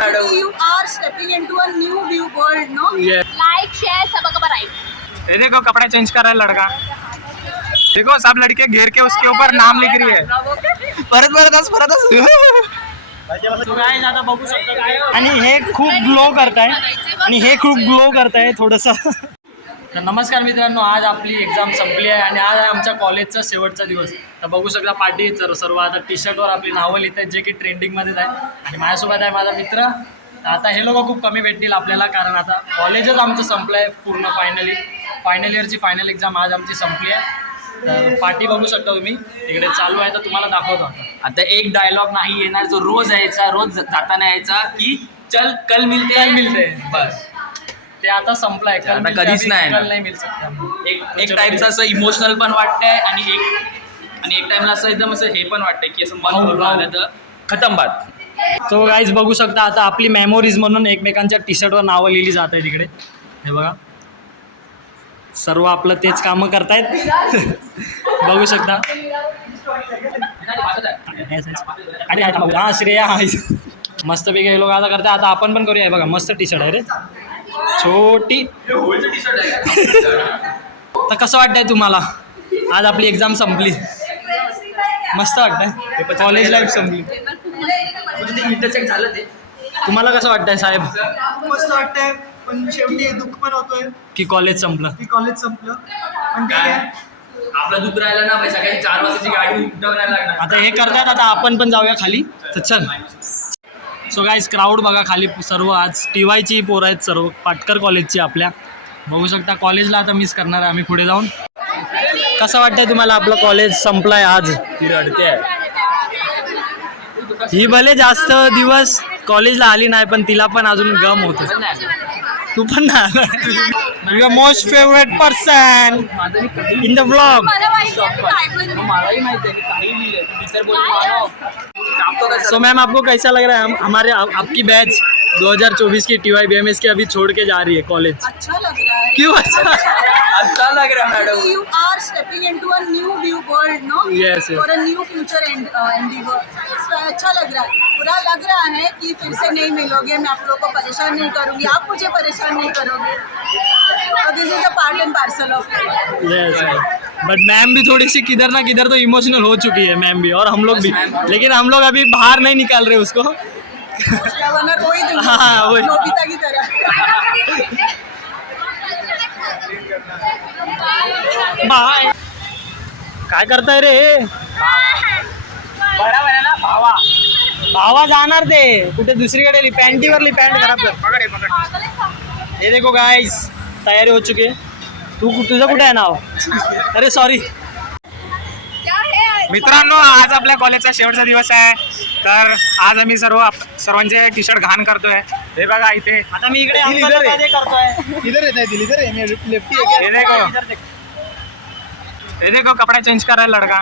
You are stepping into a new view world, no? Yes. Like share subscribe. ये देखो कपड़े change कर रहा है लड़का। देखो सब लड़के घेर के उसके ऊपर नाम लिख रही है। परत आता बघू शकता आणि हे खूप ग्लो करताय थोडंसं। तर नमस्कार मित्रांनो, आज आपली एक्झाम संपली आहे आणि आज आहे आमच्या कॉलेजचा शेवटचा दिवस। तर बघू शकता पार्टी सर्व आता टी शर्टवर आपली नावं लिहित आहेत, जे की ट्रेंडिंगमध्येच आहे। आणि माझ्यासोबत आहे माझा मित्र। आता हे लोक खूप कमी भेटतील आपल्याला, कारण आता कॉलेजच आमचं संपलं आहे पूर्ण फायनल इयरची फायनल एक्झाम आज आमची संपली आहे। तर पार्टी बघू शकता तुम्ही, तिकडे चालू आहे, तर तुम्हाला दाखवतो आता एक डायलॉग नाही येणार जो रोज यायचा, रोज जाताना यायचा की चल कल मिलते बस ते आता संपलं आहे। आता कधीच नाही कल नाही मिल सकता। एक टाईपचं असं इमोशनल पण वाटतंय आणि एक टाइमला असं एकदम असं हे पण वाटतंय की असं मन भरून आलं तर खतम बात। तो गाईज बघू शकता, आता आपली मेमोरीज म्हणून एकमेकांच्या टी शर्टवर नावं लिहिली जात आहे तिकडे। हे बघा सर्व आपलं तेच कामं करतायत बघू शकता। आणि हा श्रेया मस्तपैकी हे लोक आता करतात, आता आपण पण करूया। बघा मस्त टी शर्ट आहे रे, छोटी। तर कसं वाटतंय तुम्हाला? आज आपली एक्झाम संपली, मस्त वाटतंय, कॉलेज लाईफ संपली। इंटरसेक्ट झालं ते तुम्हाला कसं वाटतंय साहेब? मस्त वाटतंय, पण शेवटी दुःख पण होतोय की कॉलेज संपलं, की कॉलेज संपलं। पण ठीक काय आहे, आपलं दुःख राहिलं ना भाई, सकाळी 4 वाजताची गाडी उठवायला लागणार। आता हे करतात, आता आपण पण जाऊया खाली, तर चल। सो गाईज क्राऊड बघा खाली, सर्व आज TYची पोरं आहेत, सर्व पाटकर कॉलेजची आपल्या। बघू शकता कॉलेजला आता मिस करणार आहे आम्ही पुढे जाऊन। कसं वाटतंय तुम्हाला? आपलं कॉलेज संपलंय आज। ही भले जास्त दिवस कॉलेजला आली नाही, पण तिला पण अजून गम होतो। तू पण ना your most favourite person in the blog. मलाही माहिती आहे काही लिहिलंय, टीचर बोलतो सो मैम आपको कैसा लग रहा है? हम हमारे आपकी बैच 2024 की TY BMS की अभी छोड़ के जा रही है कॉलेज। अच्छा लग रहा है। क्यों अच्छा? अच्छा लग रहा है madam. You are stepping into a new view world, no? Yes, yes. For a new future endeavor. अच्छा लग रहा है, बुरा लग रहा है कि फिर से नहीं मिलोगे। मैं आप लोगों को परेशान नहीं करूँगी, आप मुझे परेशान नहीं करोगे। This is a part and parcel of life. Yes, but ma'am भी थोड़ी सी किधर ना किधर तो इमोशनल हो चुकी है मैम भी, और हम लोग भी, लेकिन हम लोग अभी बाहर नहीं निकाल रहे उसको। वरना रोई दूंगी, हाँ, वही। नोबिता की तरह। बाय। काय करताय रे? भावा जाणार ते कुठे दुसरीकडे, पॅन्टीवरली पॅन्ट खराब कर। हे देखो गाइस, तयारी हो चुकी है। तुझं कुठे आहे नाव? अरे सॉरी मित्रांनो, आज आपल्या कॉलेजचा शेवटचा दिवस आहे, तर आज आम्ही सर्वांचे टी शर्ट घाण करतोय। हे बघा इथे, आता मी इकडे करतोय। इधर येत आहे, इधर आहे, मी लेफ्टी आहे। ये देखो कपड़े चेंज कर रहा है लड़का।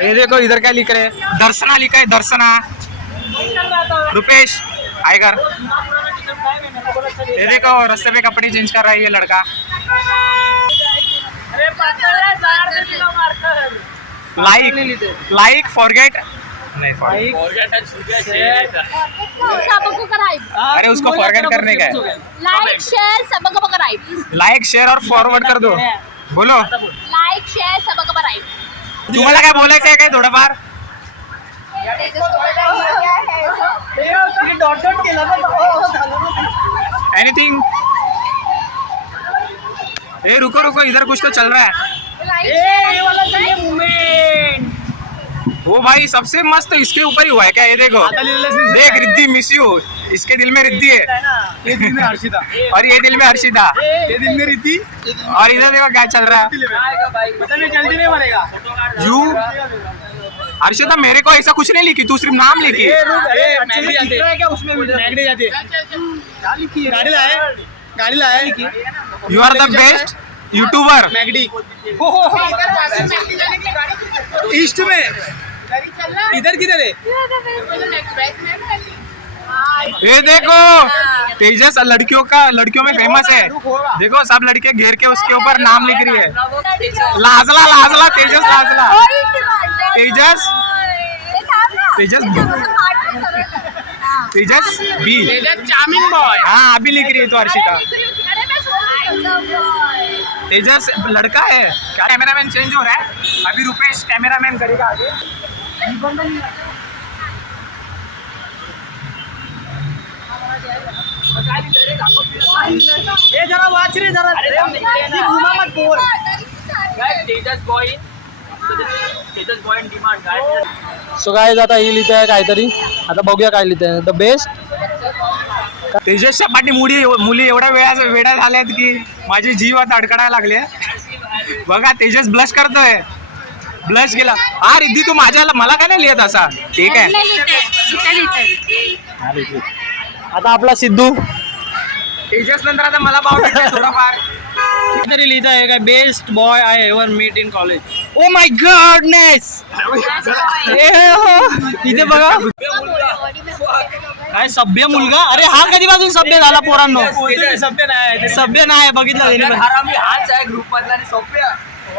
ये देखो इधर क्या लिख रहे हैं, दर्शना लिखा है, दर्शना। रुपेश आएगर। ये देखो रास्ते पे कपड़े चेंज कर रहा है ये लड़का। लाइक फॉरगेट नहीं, सब्सक्राइब। अरे उसको फॉरगेट करने का है। Like share subscribe. Like share और फॉरवर्ड कर दो। बोलो, लाइक शेयर सब्सक्राइब। तुम्हाला काय बोलायचं आहे काय थोडंफार? एनीथिंग? ए रुको, इधर कुछ तो चल रहा है। वो भाई सबसे मस्त इसके ऊपर ही हुआ है क्या? ये देखो, देख रिद्धि मिस यू, इसके दिल में रिद्धि है, ये दिल में हर्षिता, और ये दिल में हर्षिता, ये दिल में रिद्धि, और इधर देखो क्या चल रहा है। जल्दी नहीं मरेगा। यू हर्षिता मेरे को ऐसा कुछ नहीं लिखी, तू सिर्फ नाम लिखी। क्या उसमें मैगडी जाती है? क्या लिखी है? गाड़ी लाया। You are the best YouTuber. मैगडी ईस्ट में, इधर किधर है? ये देखो तेजस लड़कियों में फेमस है। देखो सब लड़के घेर के उसके ऊपर नाम लिख रही है। लाजला तेजस लाजला तेजस तेजस हाँ। तेजस बी चार्मिंग बॉय. हाँ अभी लिख रही है तो अर्शिता. अरे मैं सोच तेजस लड़का है क्या? कैमरामैन चेंज हो रहा है अभी. रुपेश कैमरामैन करेगा आगे. ये जरा वाच रे जरा. घुमा मत बोल. Tejas boy in demand. So guys आता ही लिहित आहे काहीतरी. आता बघूया काय लिहित आहे. The best. तेजसच्या पाठी मुली एवढ्या वेळा झाल्यात की माझे जीव आता अडकडायला लागले. बघा तेजस ब्लश करतोय. ब्लश केला. हा रिद्धी तू मला काय नाही लिहित असा. ठीक आहे. आता आपला सिद्धू तेजस नंतर आता मला भाव भेटला थोडाफार. तरी लिहित आहे काय. Best boy I ever meet in college. Oh my goodness. इथे बघा काय सभ्य मुलगा. अरे हा कधीपासून सभ्य झाला पोरांनो. सभ्य नाही बघितलं. हाच आहे ग्रुप मधला आणि सोप्या.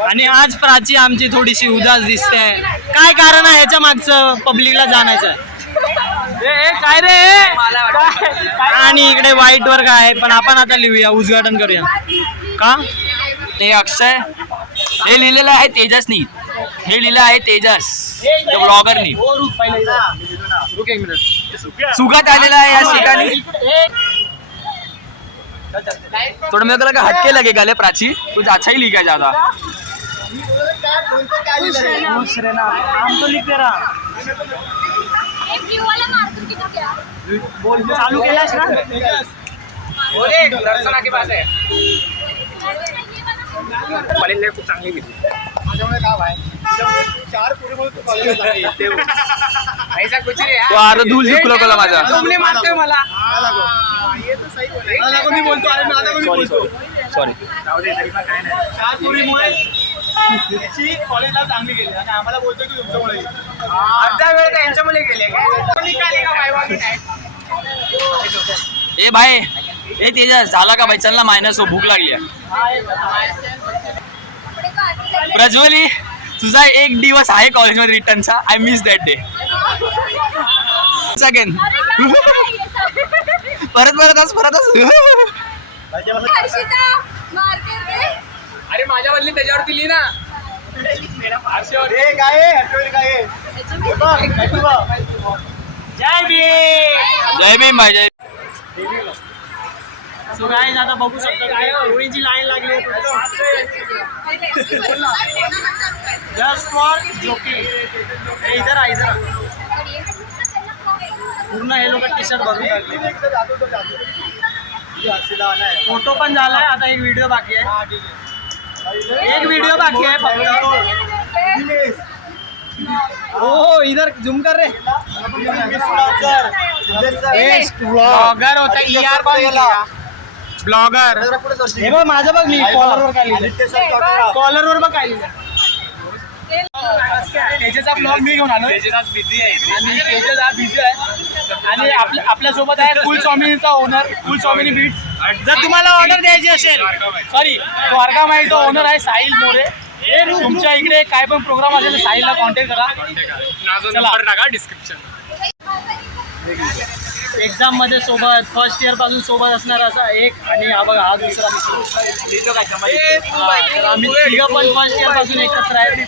आणि आज प्राची आमची थोडीशी उदास दिसते. काय कारण आहे ह्याच्या मागचं पब्लिकला जाणायचं आहे. काय रे काय? आणि इकडे व्हाईट वर काय आहे. पण आपण आता लिहूया उद्घाटन करूया का. हे अक्षय हे लिहिलेलं आहे तेजसनी. हे लिहिलं आहे तेजस ब्लॉगरनी. सुगत आलेला आहे या ठिकाणी. थोड़ा मेरे को लगा हटके लगेगा ले प्राची. कुछ अच्छा ही लिखा ज्यादा. चालू केलास ना. दर्शना के पास है. पहिले खूप चांगली गेली. ऐसा कुछ नहीं तो आर धूल जिंकलो कला माझा. तुमने मारतोय मला. मी बोलतो. अरे माझा कोणी बोलतो. सॉरी. चार पोरीमुळे त्याची कॉलेजला चांगली गेली आणि आम्हाला बोलतोय की तुमच्यामुळे. अर्धा वेळ त्यांच्यामुळे गेले काय. ए भाई ए तेजस झाला का भाई. चल ना मायनस हो भूक लागली आहे. प्रज्वली तुझा एक दिवस आहे कॉलेजमध्ये रिटर्नचा. I miss that day. Second परत अरे माझ्या बदली त्याच्यावरती लिही ना. जय भीम भाई जय. सो गाईज आता बघू शकता काय होळीची लाईन लागली आहे. Just for joking. इधर आ. पूर्ण हे लोक टी शर्ट भरून टाकले. फोटो पण झालाय. आता एक व्हिडिओ बाकी आहे. एक व्हिडिओ बाकी आहे फक्त. हो इधर झूम कर रे. ब्लॉगर होता ER ब्लॉगर. हे बघ माझं बघ. मी कॉलरवर काय लिहिलं. कॉलरवर बघ काय लिहिलं. तेजसचा ब्लॉग मी घेऊन आलो. तेजस बिझी आहे आणि तेजस हा बिझी आहे. आणि आपल्यासोबत आहे कुल स्वामिनीचा ओनर. कुल स्वामिनी बीट्स. जर तुम्हाला ऑर्डर द्यायची असेल. सॉरी द्वारका माईचा ओनर आहे साहिल मोरे. तुमच्या इकडे काय पण प्रोग्राम असेल तर साहिलला कॉन्टॅक्ट करा. नंबर टाका डिस्क्रिप्शन. एक्झाम मध्ये सोबत फर्स्ट इयर पासून सोबत असणार असा एक. आणि हा बघा हा दुसरा मित्र. तर आम्ही तिघं पण फर्स्ट इयर पासून एकत्र आहे.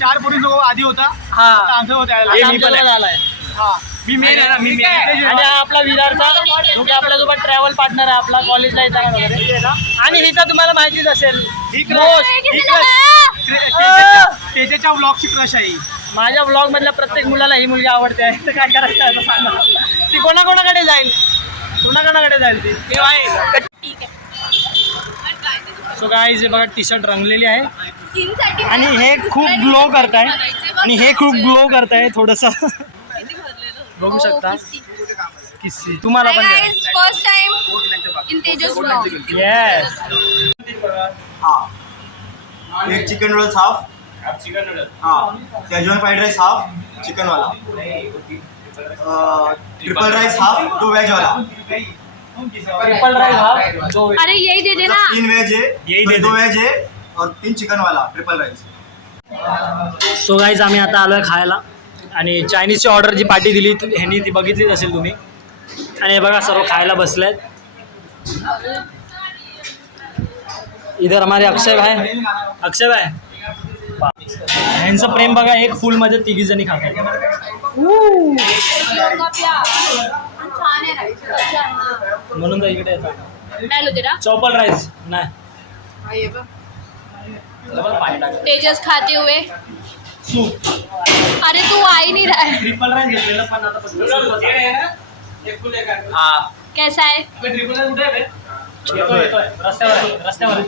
चार पोरी आधी होता. हा आमचं होता. झालाय. मी मेन आहे ना. मी मेन. आणि हा आपला विरारचा जो की आपल्यासोबत ट्रॅव्हल पार्टनर आहे आपला कॉलेजला येताना वगैरे. आणि हिचा तुम्हाला माहितीच असेल तेजसच्या ब्लॉगची क्रश आहे. माझ्या ब्लॉग मधल्या प्रत्येक मुलाला ही मुलगी आवडते आहे. तर काय करायचं आहे सांगा. ती कोणाकोणाकडे जाईल. ती सो गाईज हे बघा टी शर्ट रंगलेली आहे. आणि हे खूप ग्लो करत आहे. थोडंसं बघू शकता. किस्सी तुम्हाला पण first time in Tejas blog. Yes. एक चिकन रोल्स हाफ. हाँ Schezwan fried rice half chicken वाला. ट्रिपल राइस हाफ 2 वेज वाला. ट्रिपल राइस हाफ 2 अरे यही दे देना. 3 वेज है. यही दे 2 वेज है और 3 चिकन वाला ट्रिपल राइस। सो गाईज आम्ही आता आलो आहे खायला आणि चायनीजची ऑर्डर जी पार्टी दिली ह्यांनी ती बघितलीच असेल तुम्ही. आणि हे बघा सर्व खायला बसले आहेत. इधर हमारे अक्षय भाई ह्यांचं प्रेम बघा, एक फुलमध्ये 3 जणी खातात. म्हणून तर इकडे येतात. नाही तेरा चौपल राईस नाही. तेजस खाते हुए. सूप अरे तू आ ही नहीं रहा है. ट्रिपल राईस घेतलेलं पण आता हा कैसा है? रस्त्यावर.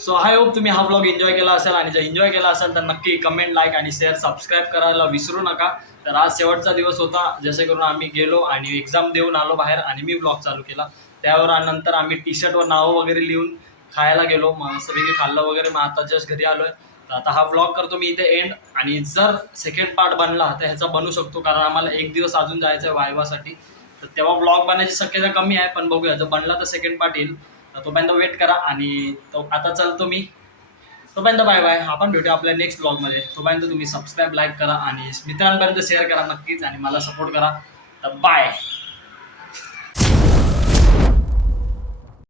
सो आय होप तुम्ही हा व्लॉग एन्जॉय केला असेल आणि जर एन्जॉय केला असेल तर नक्की कमेंट, लाईक आणि शेअर, सबस्क्राईब करायला विसरू नका. तर आज शेवटचा दिवस होता, जसे करून आम्ही गेलो आणि एक्झाम देऊन आलो बाहेर आणि मी व्लॉग चालू केला. त्यावर नंतर आम्ही टी शर्टवर नावं वगैरे लिहून खायला गेलो. मग सगळी खाल्लं वगैरे. मग आता जस्ट घरी आलो आहे. तर आता हा व्लॉग करतो मी इथे एंड. आणि जर सेकंड पार्ट बनला तर ह्याचा बनू शकतो, कारण आम्हाला 1 दिवस अजून जायचं आहे वायवासाठी. तर तेव्हा व्लॉग बनायची शक्यता कमी आहे, पण बघूया जर बनला तर सेकंड पार्ट येईल. तर तोपर्यंत वेट करा. आणि तो आता चालतो मी. तोपर्यंत बाय बाय. आपण भेटू आपल्या नेक्स्ट व्लॉगमध्ये. तोपर्यंत तुम्ही सबस्क्राईब, लाईक करा आणि मित्रांपर्यंत शेअर करा नक्कीच आणि मला सपोर्ट करा. तर बाय.